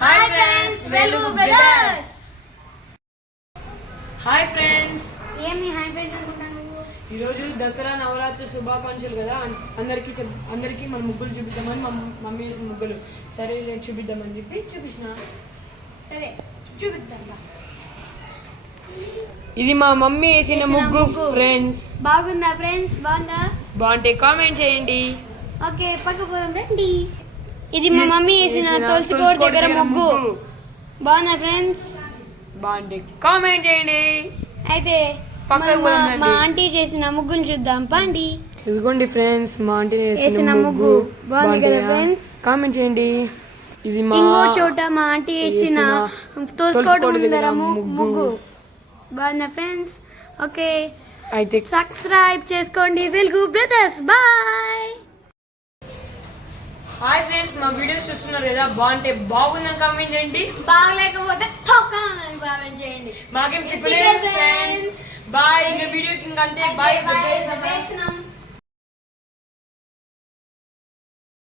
Hi friends, welcome brothers. Hi friends. ఏమి hi friends అనుకుంటాను. ఈరోజు దసరా నవరాత్రి శుభాకాంక్షలు కదా. అందరికీ మన ముగ్గులు చూపిద్దామని మమ్మీ వేసిన ముగ్గులు సరే చూపిద్దామని చెప్పి చూపించిన. సరే చూపిద్దాం. ఇది మా మమ్మీ వేసిన ముగ్గు ఫ్రెండ్స్. బాగుందా ఫ్రెండ్స్? బాగుంటే కామెంట్ చేయండి. ఓకే, పక్క పోదాం రండి. ఇది మా మమ్మీ వేసిన తులసి కోట దగ్గర ముగ్గు. బాగుందా ఫ్రెండ్స్? బాగుంటే కామెంట్ చేయండి. అయితే మా ఆంటీ చేసిన ముగ్గులు చూద్దాం పండి. ఇదిగోండి ఫ్రెండ్స్, మా ఆంటీ వేసిన ముగ్గు బాగుంది కదా ఫ్రెండ్స్? కామెంట్ చేయండి. ఇది ఇంకో చోట మా ఆంటీ వేసిన తులసి కోట ముందర ముగ్గు. బాగుందా ఫ్రెండ్స్? ఓకే, అయితే సబ్స్క్రైబ్ చేసుకోండి. వెల్గు బ్రదర్స్, బాయ్. హాయ్ ఫ్రెండ్స్, మా వీడియోస్ చూస్తున్నారు కదా. బాగుంటే బాగుందని కామెంట్ చేయండి. బాగలేకపోతే తొక్కని కామెంట్ చేయండి. మాకేం చెప్పలేదు ఫ్రెండ్స్. బాయ్. ఇంకా వీడియోకి ఇంకంతే. బాయ్.